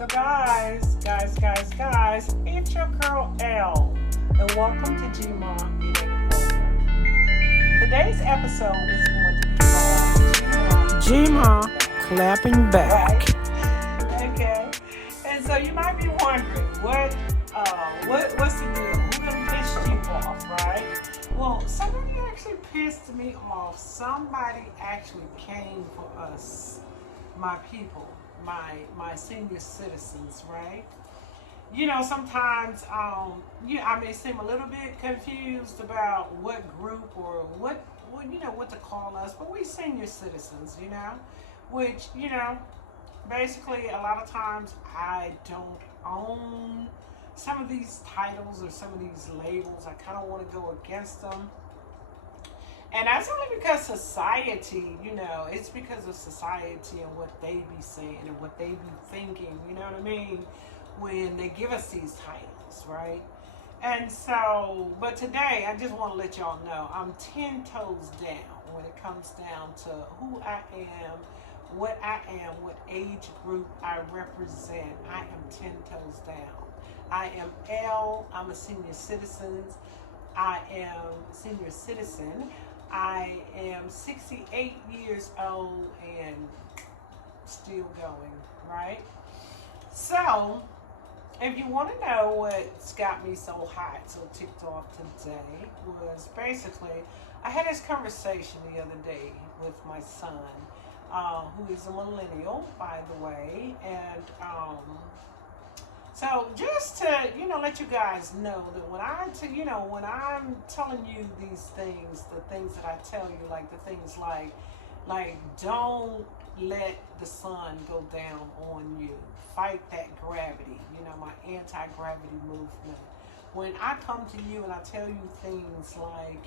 So guys, it's your girl L, and welcome to Gma It Ain't Over. Today's episode is going to be called Gma Clapping Back. Right? Okay. And so you might be wondering, what's the deal? Who done pissed you off, right? Well, somebody actually pissed me off. Somebody actually came for us, my people, my senior citizens, right? Sometimes I may seem a little bit confused about what group or what to call us, but we senior citizens, which basically a lot of times I don't own some of these titles or some of these labels. I kind of want to go against them. And that's only because society, it's because of society and what they be saying and what they be thinking, you know what I mean, when they give us these titles, right? And so, but today, I just want to let y'all know, I'm 10 toes down when it comes down to who I am, what age group I represent. I am 10 toes down. I am L, I'm a senior citizen. I am 68 years old and still going, right? So, if you want to know what's got me so hot, so ticked off today, was basically, I had this conversation the other day with my son, who is a millennial, by the way, and so just to let you guys know that when I'm telling you these things, the things that I tell you, like the things like don't let the sun go down on you. Fight that gravity. My anti-gravity movement. When I come to you and I tell you things like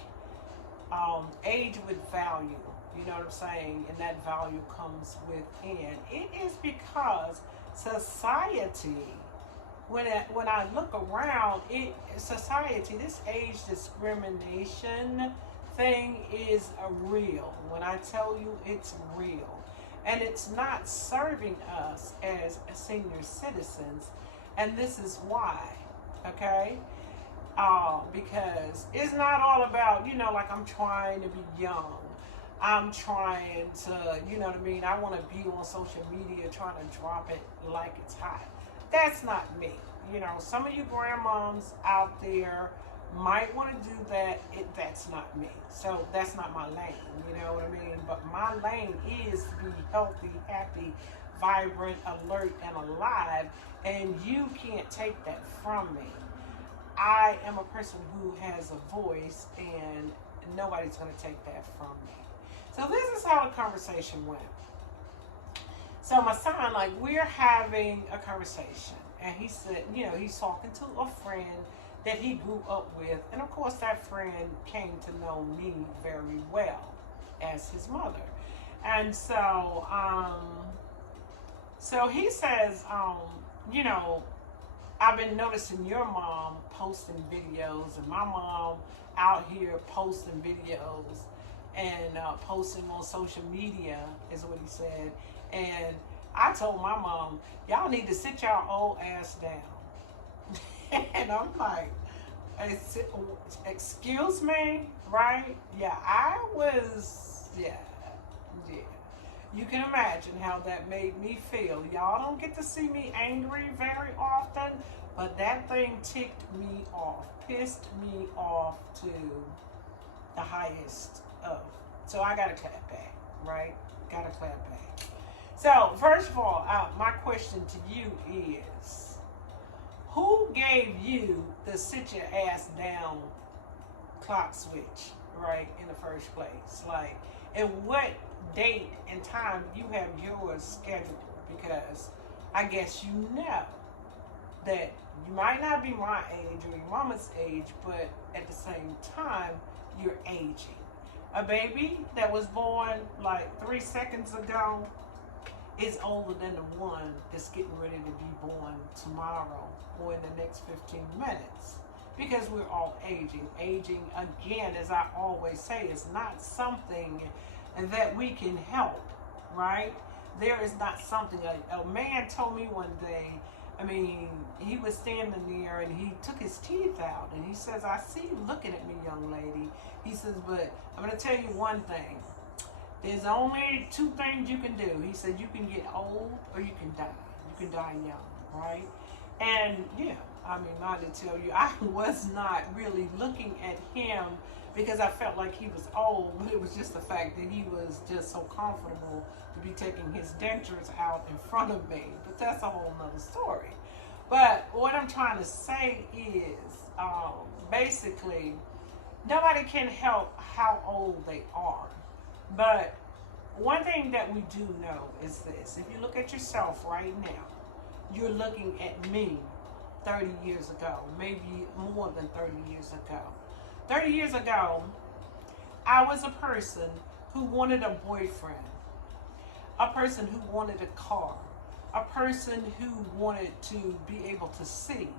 age with value, you know what I'm saying, and that value comes within. It is because society. When I look around, society, this age discrimination thing is real. When I tell you it's real. And it's not serving us as senior citizens. And this is why, okay? Because it's not all about, like I'm trying to be young. I'm trying to, you know what I mean? I want to be on social media trying to drop it like it's hot. That's not me. Some of you grandmoms out there might want to do that. That's not me. So that's not my lane. You know what I mean? But my lane is to be healthy, happy, vibrant, alert, and alive. And you can't take that from me. I am a person who has a voice, and nobody's going to take that from me. So this is how the conversation went. So my son, we're having a conversation, and he said, he's talking to a friend that he grew up with, and of course that friend came to know me very well as his mother. And so, so he says, I've been noticing your mom posting videos, and my mom out here posting videos and posting on social media, is what he said. And I told my mom, y'all need to sit y'all old ass down. And I'm like, excuse me, right? Yeah, yeah. You can imagine how that made me feel. Y'all don't get to see me angry very often, but that thing ticked me off, pissed me off to the highest of. So I gotta clap back, right? Gotta clap back. So first of all, my question to you is, who gave you the sit your ass down clock switch, right, in the first place? And what date and time you have yours scheduled? Because I guess you know that you might not be my age or your mama's age, but at the same time, you're aging. A baby that was born 3 seconds ago is older than the one that's getting ready to be born tomorrow or in the next 15 minutes. Because we're all aging. Aging, again, as I always say, is not something that we can help, right? there is not something. A man told me one day, I mean, he was standing there and he took his teeth out and he says, I see you looking at me, young lady. He says, but I'm going to tell you one thing. There's only two things you can do. He said, you can get old or you can die. You can die young, right? And yeah, I mean, not to tell you, I was not really looking at him because I felt like he was old, but it was just the fact that he was just so comfortable to be taking his dentures out in front of me. But that's a whole nother story. But what I'm trying to say is, basically, nobody can help how old they are. But one thing that we do know is this. If you look at yourself right now, you're looking at me 30 years ago, maybe more than 30 years ago. 30 years ago, I was a person who wanted a boyfriend, a person who wanted a car, a person who wanted to be able to see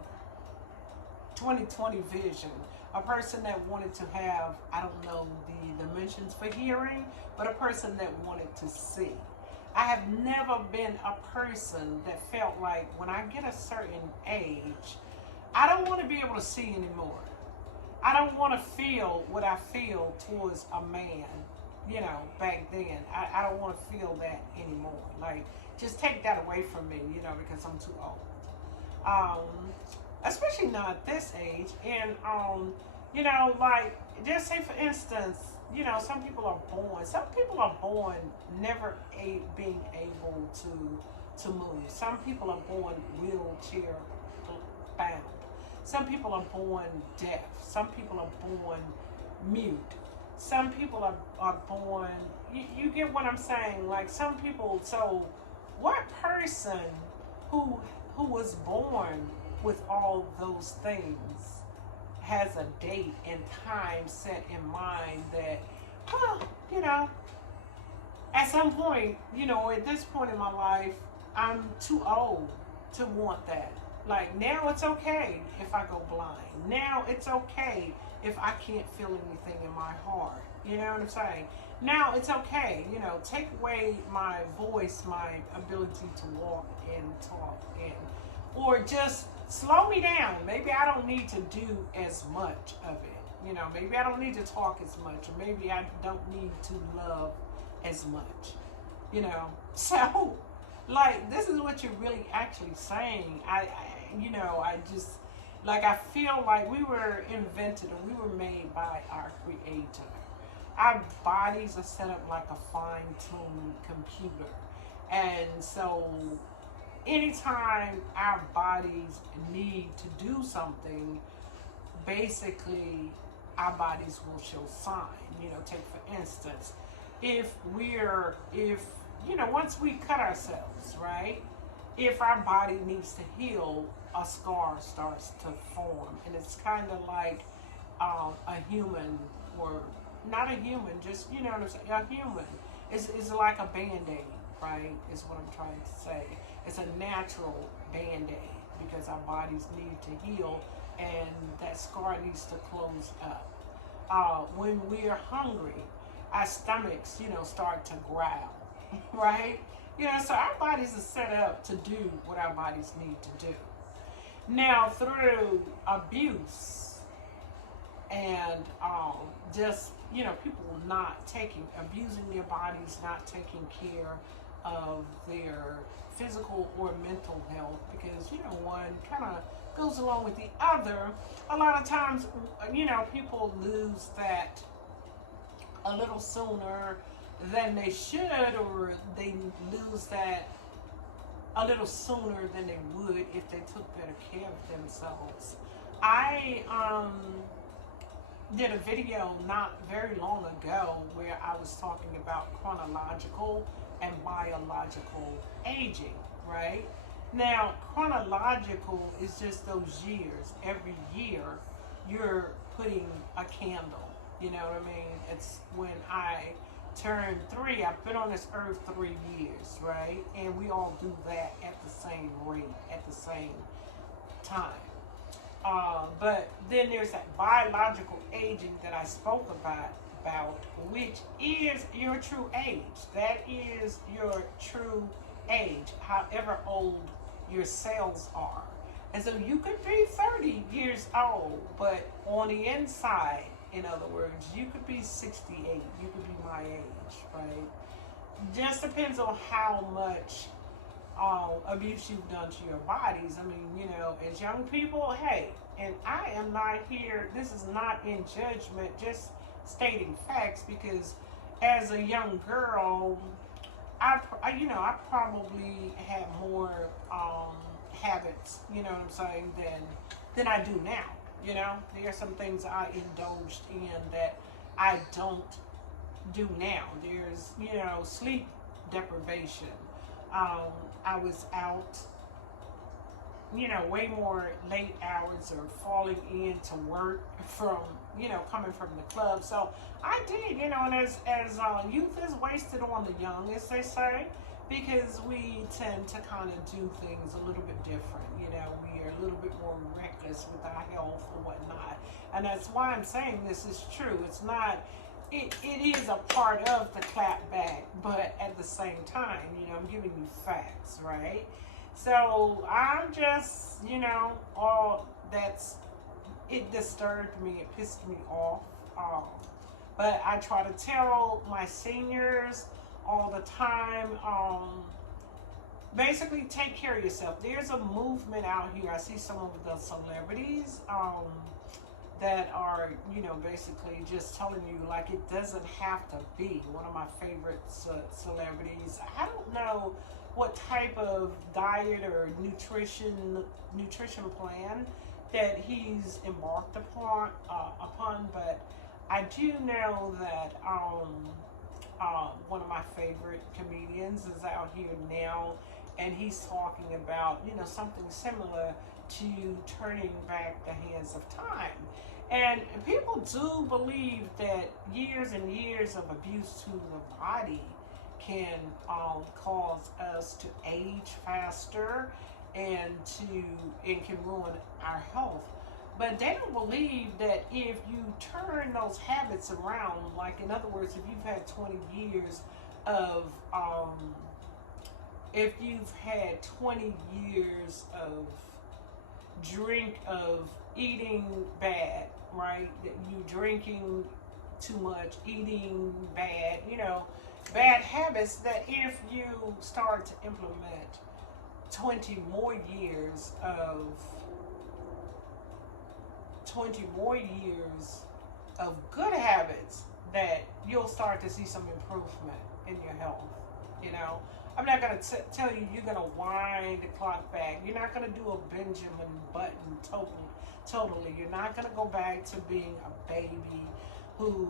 20/20 vision, a person that wanted to have, I don't know the dimensions for hearing, but a person that wanted to see. I have never been a person that felt like when I get a certain age, I don't want to be able to see anymore. I don't want to feel what I feel towards a man, back then. I don't want to feel that anymore. Like, just take that away from me, because I'm too old. Especially not at this age. And, like, just say for instance, some people are born never being able to move. Some people are born wheelchair bound. Some people are born deaf. Some people are born mute. Some people are born, you get what I'm saying? Like some people, so what person who was born with all those things has a date and time set in mind that, at some point, at this point in my life, I'm too old to want that. Like, now it's okay if I go blind. Now it's okay if I can't feel anything in my heart. You know what I'm saying? Now it's okay. Take away my voice, my ability to walk and talk, or just slow me down. Maybe I don't need to do as much of it. Maybe I don't need to talk as much, or maybe I don't need to love as much. So, like, this is what you're really actually saying. I just, like, I feel like we were invented, or we were made by our Creator. Our bodies are set up like a fine-tuned computer. And so anytime our bodies need to do something, basically our bodies will show sign. Take for instance, once we cut ourselves, right? If our body needs to heal, a scar starts to form. And it's kind of like a human, or not a human, just, what I'm saying, a human. It's like a Band-Aid, right, is what I'm trying to say. It's a natural Band-Aid because our bodies need to heal and that scar needs to close up. When we are hungry, our stomachs, start to growl, right? So our bodies are set up to do what our bodies need to do. Now, through abuse and just, people not abusing their bodies, not taking care of their physical or mental health, because, one kind of goes along with the other. A lot of times, people lose that a little sooner than they should, or they lose that a little sooner than they would if they took better care of themselves. I did a video not very long ago where I was talking about chronological and biological aging, right? Now, chronological is just those years. Every year, you're putting a candle. You know what I mean? It's when I turned 3, I've been on this earth 3 years, right? And we all do that at the same rate, at the same time. But then there's that biological aging that I spoke about about, which is your true age. That is your true age, however old your cells are. And so you could be 30 years old, but on the inside, in other words, you could be 68. You could be my age, right? Just depends on how much abuse you've done to your bodies. I mean, as young people, hey, and I am not here, this is not in judgment, just stating facts, because as a young girl, I probably had more habits, you know what I'm saying, than I do now. There are some things I indulged in that I don't do now. There's, sleep deprivation. I was out, way more late hours or falling into work from, coming from the club. So I did, and as youth is wasted on the young, as they say, because we tend to kind of do things a little bit different. We are a little bit more reckless with our health and whatnot. And that's why I'm saying this is true. It's not, it is a part of the clap back, but at the same time, I'm giving you facts, right? So I'm just, all that's, it disturbed me, it pissed me off. But I try to tell my seniors all the time, basically take care of yourself. There's a movement out here. I see some of the celebrities that are, basically just telling you, like, it doesn't have to be. One of my favorite celebrities, I don't know what type of diet or nutrition plan that he's embarked upon, but I do know that one of my favorite comedians is out here now, and he's talking about, something similar to turning back the hands of time. And people do believe that years and years of abuse to the body can cause us to age faster and can ruin our health. But they don't believe that if you turn those habits around, like, in other words, if you've had 20 years of eating bad, right? That you drinking too much, eating bad, bad habits, that if you start to implement 20 more years of good habits, that you'll start to see some improvement in your health. I'm not going to tell you you're going to wind the clock back. You're not going to do a Benjamin Button totally. You're not going to go back to being a baby who,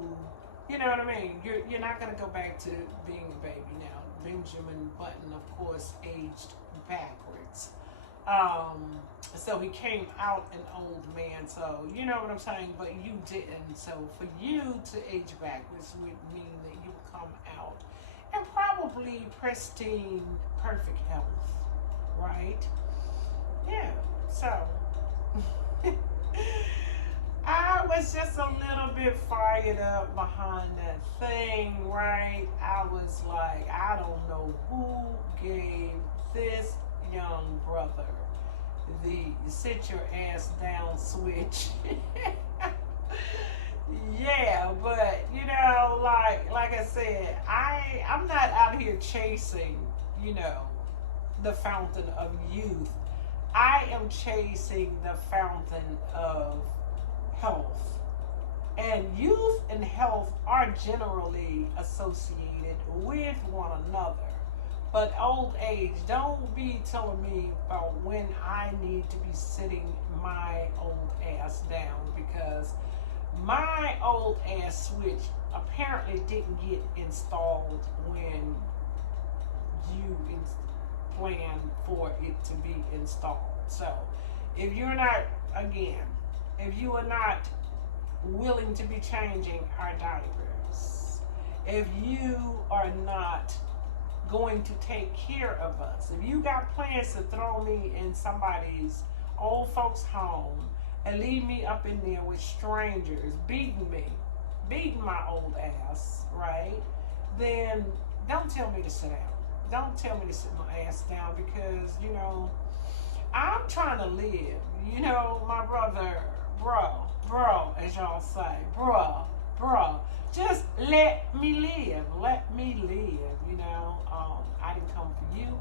you know what I mean? You're not going to go back to being a baby now. Benjamin Button, of course, aged backwards. So he came out an old man, so you know what I'm saying, but you didn't. So for you to age backwards would mean that you come out and probably pristine, perfect health, right? Yeah, so I was just a little bit fired up behind that thing, right? I was like, I don't know who gave this young brother the sit your ass down switch. Yeah, but like I said, I'm not out here chasing, the fountain of youth. I am chasing the fountain of health. And youth and health are generally associated with one another. But old age, don't be telling me about when I need to be sitting my old ass down, because my old ass switch apparently didn't get installed when you planned for it to be installed. So if you are not willing to be changing our diapers, if you are not going to take care of us, if you got plans to throw me in somebody's old folks home and leave me up in there with strangers beating me, beating my old ass, right? Then don't tell me to sit down. Don't tell me to sit my ass down because, you know, I'm trying to live. You know, my brother, bro, as y'all say, bro, just let me live. Let me live, you know. I didn't come for you.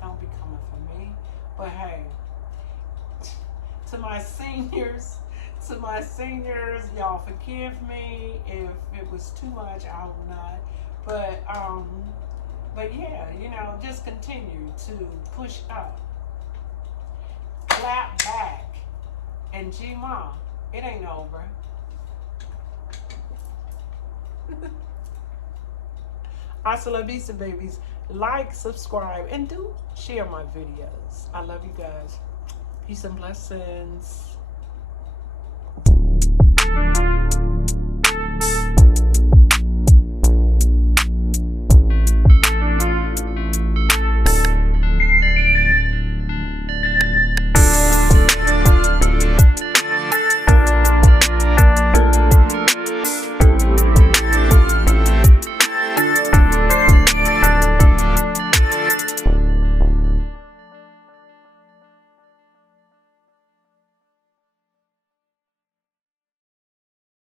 Don't be coming for me. But hey, to my seniors, y'all forgive me if it was too much. I hope not. But yeah, you know, just continue to push up, clap back, and G-Ma, it ain't over. Hasta la vista, babies. Like, subscribe, and do share my videos. I love you guys. Peace and blessings.